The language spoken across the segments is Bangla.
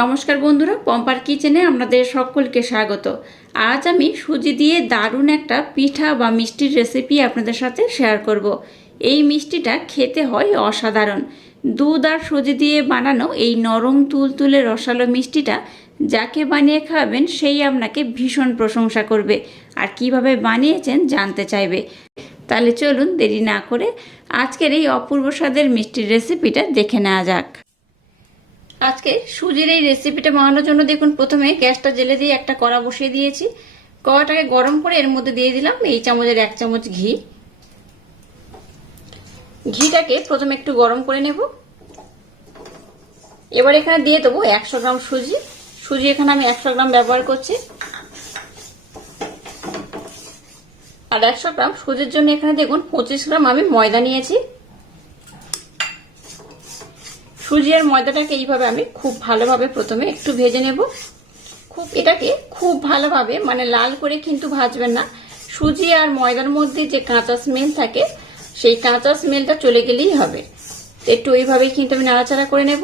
নমস্কার বন্ধুরা, পম্পার কিচেনে আপনাদের সকলকে স্বাগত। আজ আমি সুজি দিয়ে দারুণ একটা পিঠা বা মিষ্টির রেসিপি আপনাদের সাথে শেয়ার করব। এই মিষ্টিটা খেতে হয় অসাধারণ। দুধ আর সুজি দিয়ে বানানো এই নরম তুলতুলে রসালো মিষ্টিটা যাকে বানিয়ে খাওয়াবেন সেই আপনাকে ভীষণ প্রশংসা করবে। আর কীভাবে বানিয়েছেন জানতে চাইবে। তাহলে চলুন দেরি না করে আজকের এই অপূর্ব স্বাদের মিষ্টির রেসিপিটা দেখে নেওয়া যাক। আজকে সুজির এই রেসিপিটা বানানোর জন্য দেখুন, প্রথমে গ্যাসটা জেলে দিয়ে একটা কড়া বসিয়ে দিয়েছি। কড়াটাকে গরম করে এর মধ্যে দিয়ে দিলাম এই চামচের এক চামচ ঘি। ঘিটাকে প্রথমে একটু গরম করে নেব। এবার এখানে দিয়ে দেবো একশো গ্রাম সুজি। সুজি এখানে আমি একশো গ্রাম ব্যবহার করছি। আর একশো গ্রাম সুজির জন্য এখানে দেখুন পঁচিশ গ্রাম আমি ময়দা নিয়েছি। সুজি আর ময়দাটাকে এইভাবে আমি খুব ভালোভাবে প্রথমে একটু ভেজে নেব। খুব এটাকে খুব ভালোভাবে মানে লাল করে কিন্তু ভাজবেন না। সুজি আর ময়দার মধ্যে যে কাঁচা স্মেল থাকে, সেই কাঁচা স্মেলটা চলে গেলেই হবে। একটু ওইভাবেই কিন্তু আমি নাড়াচাড়া করে নেব।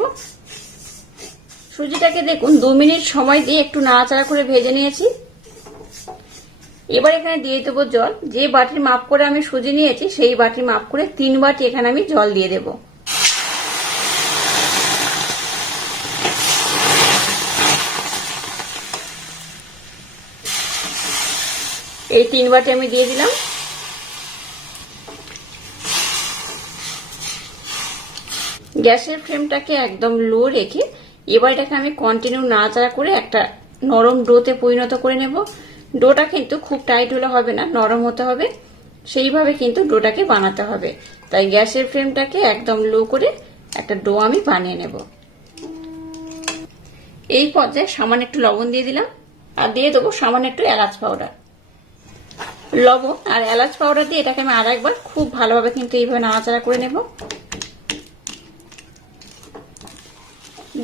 সুজিটাকে দেখুন, দু মিনিট সময় দিয়ে একটু নাড়াচাড়া করে ভেজে নিয়েছি। এবার এখানে দিয়ে দেবো জল। যে বাটির মাপ করে আমি সুজি নিয়েছি, সেই বাটির মাপ করে তিন বাটি এখানে আমি জল দিয়ে দেবো। এই তিন বাটি আমি দিয়ে দিলাম। গ্যাসের ফ্লেমটাকে একদম লো রেখে এবার এটাকে আমি কন্টিনিউ নাড়াচাড়া করে একটা নরম ডোতে পরিণত করে নেব। ডোটা কিন্তু খুব টাইট হলে হবে না, নরম হতে হবে। সেইভাবে কিন্তু ডোটাকে বানাতে হবে। তাই গ্যাসের ফ্লেমটাকে একদম লো করে একটা ডো আমি বানিয়ে নেব। এই পর্যায়ে সামান্য একটু লবণ দিয়ে দিলাম। আর দিয়ে দেবো সামান্য একটু এলাচ পাউডার লবণ আর এলাচ পাউডার দিয়ে এটাকে আমি আর একবার খুব ভালোভাবে কিন্তু এইভাবে নাড়াচাড়া করে নেব।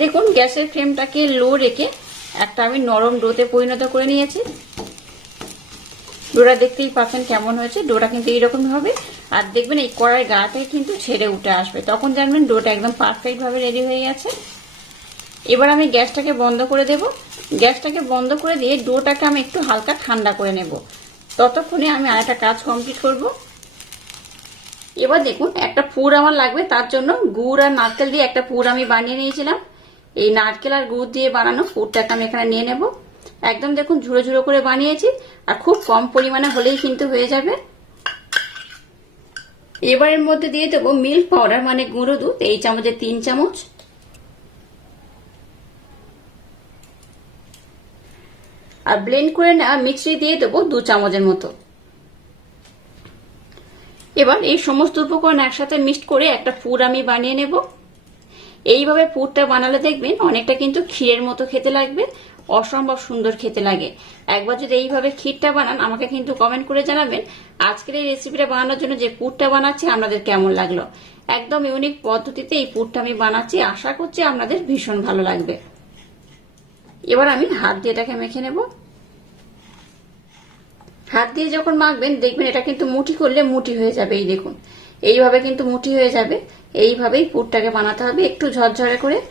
দেখুন, গ্যাসের ফ্লেমটাকে লো রেখে একটা আমি নরম ডোতে পরিণত করে নিয়েছি। ডোটা দেখতেই পাচ্ছেন কেমন হয়েছে, ডোটা কিন্তু এইরকমই হবে। আর দেখবেন এই কড়াই গা থেকে কিন্তু ছেড়ে উঠে আসবে। তখন জানবেন ডোটা একদম পারফেক্ট ভাবে রেডি হয়ে গেছে। এবার আমি গ্যাসটাকে বন্ধ করে দেব। গ্যাসটাকে বন্ধ করে দিয়ে ডোটাকে আমি একটু হালকা ঠান্ডা করে নেব। ততক্ষণে আমি আর একটা কাজ কমপ্লিট করব। এবার দেখুন, একটা পুর আমার লাগবে, তার জন্য গুড় আর নারকেল দিয়ে একটা পুর আমি বানিয়ে নিয়েছিলাম। এই নারকেল আর গুড় দিয়ে বানানো পুরটাকে আমি এখানে নিয়ে নেব। একদম দেখুন, ঝুড়ো ঝুড়ো করে বানিয়েছি, আর খুব কম পরিমাণে হলেই কিন্তু হয়ে যাবে। এবারের মধ্যে দিয়ে দেবো মিল্ক পাউডার মানে গুঁড়ো দুধ, এই চামচে তিন চামচ। আর ব্লেন্ড করে নেওয়া মিক্সি দিয়ে দেবো দু চামচের মতো। এবার এই সমস্ত উপকরণ একসাথে মিক্সড করে একটা পুর আমি বানিয়ে নেব। এইভাবে পুরটা বানালে দেখবেন অনেকটা কিন্তু ক্ষীরের মতো খেতে লাগবে, অসম্ভব সুন্দর খেতে লাগে। একবার যদি এইভাবে ক্ষীরটা বানান, আমাকে কিন্তু কমেন্ট করে জানাবেন, আজকের এই রেসিপিটা বানানোর জন্য যে পুরটা বানাচ্ছি, আপনাদের কেমন লাগল? একদম ইউনিক পদ্ধতিতে এই পুরটা আমি বানাচ্ছি, আশা করছি আপনাদের ভীষণ ভালো লাগবে। এবার আমি হাত দিয়ে এটাকে মেখে নেব। হাত দিয়ে যখন মাখবেন, দেখবেন এটা কিন্তু মুঠি করলে মুঠি হয়ে যাবে, এই দেখুন। এইভাবে কিন্তু মুঠি হয়ে যাবে। এইভাবেই পুরটাকে বানাতে হবে, একটু ঝরঝরে করে।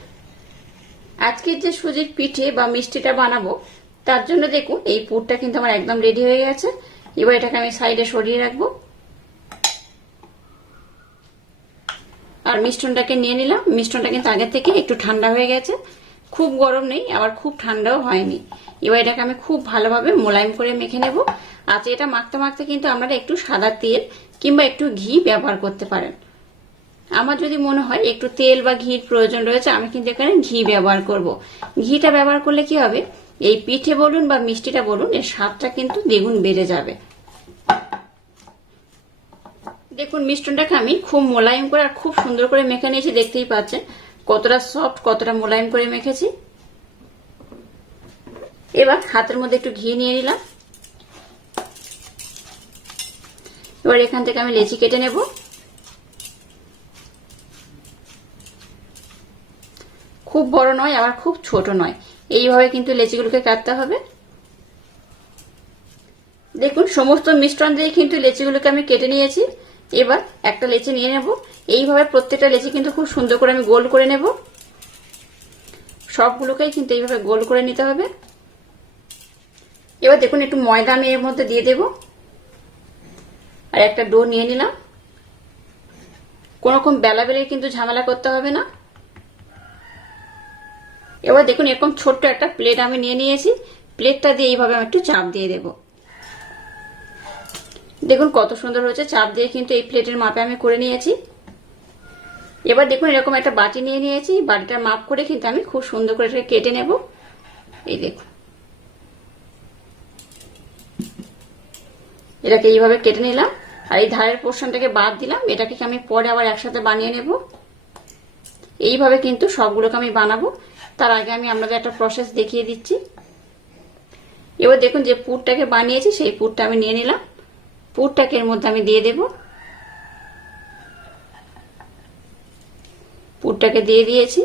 আজকের যে সুজির পিঠে বা মিষ্টিটা বানাবো, তার জন্য দেখুন, এই পুরটা কিন্তু আমার একদম রেডি হয়ে গেছে। এবার এটাকে আমি সাইডে সরিয়ে রাখব। আর মিষ্টনটাকে নিয়ে নিলাম। মিষ্টনটা কিন্তু আগের থেকে একটু ঠান্ডা হয়ে গেছে। খুব গরম নেই, আবার খুব ঠান্ডাও হয়নি। এবার এটাকে আমি খুব ভালোভাবে মোলায়েম করে মেখে নেব। আচ্ছা এটা মাখতে মাখতে কিন্তু আপনারা একটু সাদা তেল কিংবা একটু ঘি ব্যবহার করতে পারেন। আমার যদি মনে হয় একটু তেল বা ঘির প্রয়োজন রয়েছে, আমি কিন্তু এখানে ঘি ব্যবহার করব। ঘিটা ব্যবহার করলে কি হবে? এই পিঠে বলুন বা মিষ্টিটা বলুন, এর স্বাদটা কিন্তু দ্বিগুণ বেড়ে যাবে। দেখুন মিষ্টনটাকে আমি খুব মোলায়েম করে আর খুব সুন্দর করে মেখে নিয়েছি, দেখতেই পাচ্ছেন। কতটা সফট কতটা মোলায়েম করে মেখেছি। এবার হাতের মধ্যে একটু ঘি নিয়ে নিলাম। এবার এখান থেকে আমি লেচি কেটে নেব। খুব বড় নয়, আবার খুব ছোট নয়। এইভাবে কিন্তু লেচিগুলোকে কাটতে হবে। দেখুন, সমস্ত মিশ্রণ দিয়ে কিন্তু লেচিগুলোকে আমি কেটে নিয়েছি। এবার একটা লেচি নিয়ে নেব। এইভাবে প্রত্যেকটা লেচি কিন্তু খুব সুন্দর করে আমি গোল করে নেব। সবগুলোকেই কিন্তু এইভাবে গোল করে নিতে হবে। এবার দেখুন, একটু ময়দা আমি এর মধ্যে দিয়ে দেব। আর একটা ডো নিয়ে নিলাম। কোনো রকম বেলা বেলে কিন্তু ঝামেলা করতে হবে না। এবার দেখুন, এরকম ছোট্ট একটা প্লেট আমি নিয়ে নিয়েছি। প্লেটটা দিয়ে এইভাবে আমি একটু চাপ দিয়ে দেব। দেখুন কত সুন্দর হয়েছে। চাপ দিয়ে কিন্তু এই প্লেটের মাপে আমি করে নিয়েছি। এবার দেখুন এরকম একটা বাটি নিয়ে নিয়েছি। বাটিটার মাপ করে কিন্তু আমি খুব সুন্দর করে কেটে নেব। এই দেখুন। এটাকে এইভাবে কেটে নিলাম। আর এই ধারের পোর্শনটাকে বাদ দিলাম। এটাকে আমি পরে আবার একসাথে বানিয়ে নেব? এইভাবে কিন্তু সবগুলোকে আমি বানাবো। তার আগে আমি আপনাদের একটা প্রসেস দেখিয়ে দিচ্ছি। এবার দেখুন যে পুরটাকে বানিয়েছি, সেই পুরটা আমি নিয়ে নিলাম। পুরটাকে এর মধ্যে আমি দিয়ে দেব। পুরটাকে দিয়ে দিয়েছি।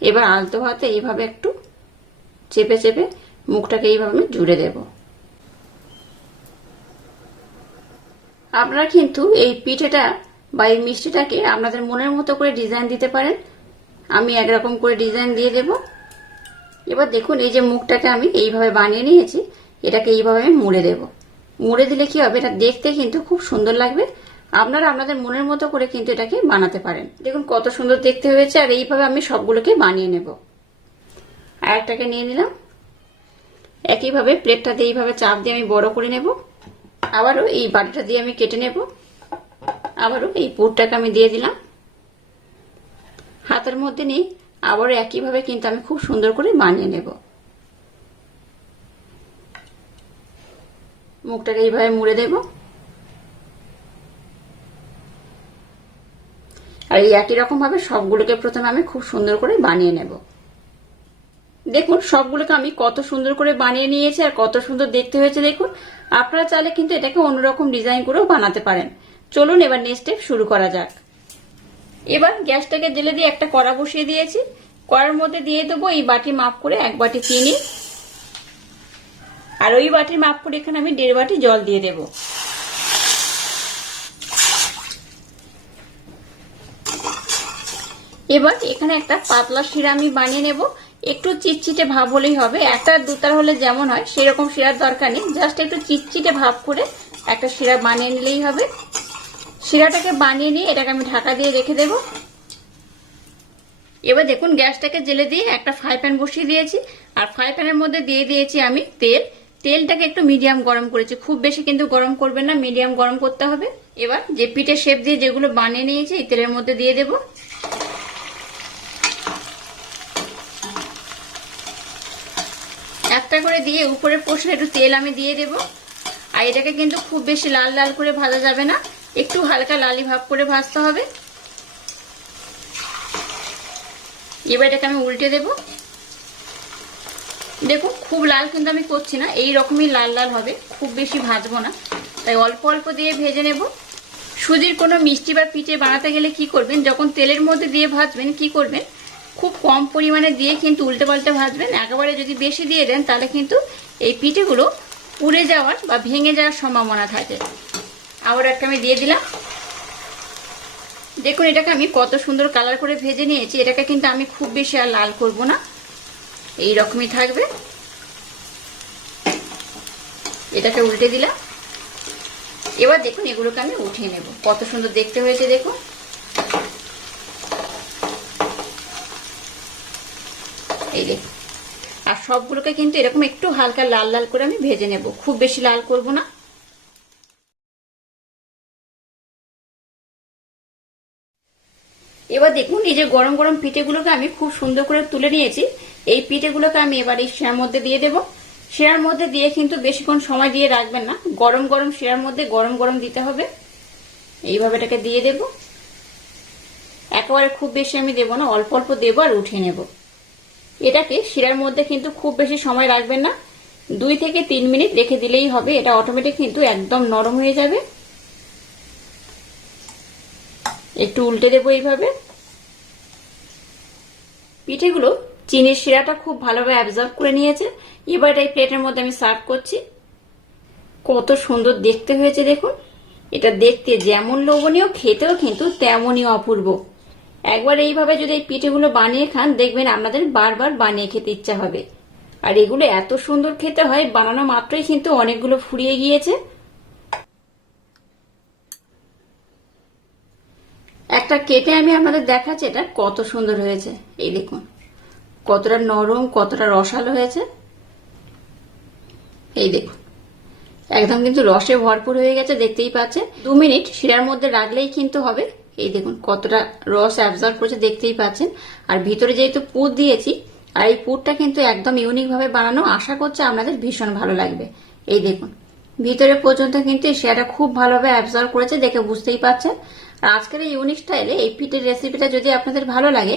এবার আলতো হাতে এইভাবে একটু চেপে চেপে মুখটাকে এইভাবে আমি জুড়ে দেবো। আপনারা কিন্তু এই পিঠেটা বা এই মিষ্টিটাকে আপনাদের মনের মতো করে ডিজাইন দিতে পারেন। আমি একরকম করে ডিজাইন দিয়ে দেব। এবার দেখুন, এই যে মুখটাকে আমি এইভাবে বানিয়ে নিয়েছি, এটাকে এইভাবে আমি মুড়ে দেব। মুড়ে দিলে কি হবে? এটা দেখতে কিন্তু খুব সুন্দর লাগবে। আপনারা আপনাদের মনের মতো করে কিন্তু এটাকে বানাতে পারেন। দেখুন কত সুন্দর দেখতে হয়েছে আর এইভাবে আমি সবগুলোকে বানিয়ে নেব। আর একটাকে নিয়ে নিলাম। একইভাবে প্লেটটা দিয়ে এইভাবে চাপ দিয়ে আমি বড় করে নেব। আবারও এই বাটিটা দিয়ে আমি কেটে নেব। আবারও এই পুরটাকে আমি দিয়ে দিলাম। হাতের মধ্যে নিয়ে আবারও একইভাবে কিন্তু আমি খুব সুন্দর করে বানিয়ে নেব। মুখটাকে এইভাবে মুড়ে দেব। আর এই একই রকম ভাবে সবগুলোকে প্রথমে আমি খুব সুন্দর করে বানিয়ে নেব। দেখুন, সবগুলোকে আমি কত সুন্দর করে বানিয়ে নিয়েছি আর কত সুন্দর দেখতে হয়েছে দেখুন। আপনারা চাইলে কিন্তু এটাকে অন্যরকম ডিজাইন করেও বানাতে পারেন। চলুন এবার নেক্সট স্টেপ শুরু করা যাক। এবার গ্যাসটাকে জেলে দিয়ে একটা কড়া বসিয়ে দিয়েছি। কড়ার মধ্যে দিয়ে দেবো এই বাটি মাপ করে এক বাটি চিনি। আর ওই বাটির মাপ করে এখানে আমি দেড় বাটি জল দিয়ে দেব। এবার এখানে একটা পাতলা শিরা আমি বানিয়ে নেব। একটু চিটচিটে ভাব হলেই হবে। একটা দুতার হলে যেমন হয়, সেরকম শিরার দরকার নেই। জাস্ট একটু চিটচিটে ভাব করে একটা শিরা বানিয়ে নিলেই হবে। শিরাটাকে বানিয়ে নিয়ে এটাকে আমি ঢাকা দিয়ে রেখে দেব। এবার দেখুন, গ্যাসটাকে জেলে দিয়ে একটা ফ্রাই প্যান বসিয়ে দিয়েছি। আর ফ্রাই প্যানের মধ্যে দিয়ে দিয়েছি আমি তেল। তেলটাকে একটু মিডিয়াম গরম করেছি। খুব বেশি কিন্তু গরম করবেন না, মিডিয়াম গরম করতে হবে। এবার যে পিঠে শেপ দিয়ে যেগুলো বানিয়ে নিয়েছি, এই তেলের মধ্যে দিয়ে দেবো। একটা করে দিয়ে উপরের পোষণে একটু তেল আমি দিয়ে দেব। আর এটাকে কিন্তু খুব বেশি লাল লাল করে ভাজা যাবে না, একটু হালকা লালি ভাব করে ভাজতে হবে। এবার এটাকে আমি উল্টে দেব। দেখুন, খুব লাল কিন্তু আমি করছি না, এই রকমই লাল লাল হবে, খুব বেশি ভাজবো না। তাই অল্প অল্প দিয়ে ভেজে নেব। সুজির কোনো মিষ্টি বা পিঠে বানাতে গেলে কি করবেন, যখন তেলের মধ্যে দিয়ে ভাজবেন, কি করবেন? খুব কম পরিমাণে দিয়ে কিন্তু উল্টে পাল্টে ভাজবেন, একেবারে যদি বেশি দিয়ে দেন, তাহলে কিন্তু এই পিঠেগুলো পুড়ে যাওয়ার বা ভেঙে যাওয়ার সম্ভাবনা থাকে। আবার একটা আমি দিয়ে দিলাম। দেখুন, এটাকে আমি কত সুন্দর কালার করে ভেজে নিয়েছি, এটাকে কিন্তু আমি খুব বেশি আর লাল করব না। এই রকমই থাকবে। এটাকে উল্টে দিলাম। এবার দেখুন এগুলোকে আমি উঠিয়ে নেব। কত সুন্দর দেখতে হয়েছে, দেখুন। এই দেখুন। আর সবগুলোকে কিন্তু এরকম একটু হালকা লাল লাল করে আমি ভেজে নেব। খুব বেশি লাল করব না। এবার দেখুন এই যে গরম গরম পিঠেগুলোকে আমি খুব সুন্দর করে তুলে নিয়েছি। এই পিঠেগুলোকে আমি এবার এই শিরার মধ্যে দিয়ে দেব। শিরার মধ্যে দিয়ে কিন্তু বেশিক্ষণ সময় দিয়ে রাখবেন না। গরম গরম শিরার মধ্যে গরম গরম দিতে হবে। এইভাবে এটাকে দিয়ে দেব। একেবারে খুব বেশি আমি দেবো না, অল্প অল্প দেবো আর উঠিয়ে নেব। এটাকে শিরার মধ্যে কিন্তু খুব বেশি সময় রাখবেন না। দুই থেকে তিন মিনিট রেখে দিলেই হবে। এটা অটোমেটিক কিন্তু একদম নরম হয়ে যাবে। একটু উল্টে দেবো এইভাবে। পিঠেগুলো চিনির শিরাটা খুব ভালোভাবে অ্যাবজর্ব করে নিয়েছে। এবার এই প্লেটের মধ্যে আমি সার্ভ করছি। কত সুন্দর দেখতে হয়েছে দেখুন। এটা দেখতে যেমন লোভনীয়, খেতেও কিন্তু তেমনই অপূর্ব। একবার এইভাবে যদি এই পিঠেগুলো বানিয়ে খান, দেখবেন আপনাদের বারবার বানিয়ে খেতে ইচ্ছা হবে। আর এগুলো এত সুন্দর খেতে হয়, বানানো মাত্রই কিন্তু অনেকগুলো ফুরিয়ে গিয়েছে। একটা কেটে আমি আপনাদের দেখাচ্ছি, এটা কত সুন্দর হয়েছে। এই দেখুন। কতটা নরম, কতটা রসালো হয়েছে? এই দেখুন। একদম কিন্তু রসে ভরপুর হয়ে গেছে, দেখতেই পাচ্ছেন। দু মিনিট শিরার মধ্যে রাখলেই কিন্তু হবে। এই দেখুন, কতটা রস অ্যাবজর্ব করেছে, দেখতেই পাচ্ছেন। আর ভিতরে যেহেতু পুর দিয়েছি, আর এই পুরটা কিন্তু একদম ইউনিক ভাবে বানানো, আশা করছে আপনাদের ভীষণ ভালো লাগবে। এই দেখুন, ভিতরে পর্যন্ত কিন্তু এই শিরাটা খুব ভালোভাবে অ্যাবজর্ব করেছে, দেখে বুঝতেই পাচ্ছেন। আর আজকের এই ইউনিক স্টাইলে এই পিঠের রেসিপিটা যদি আপনাদের ভালো লাগে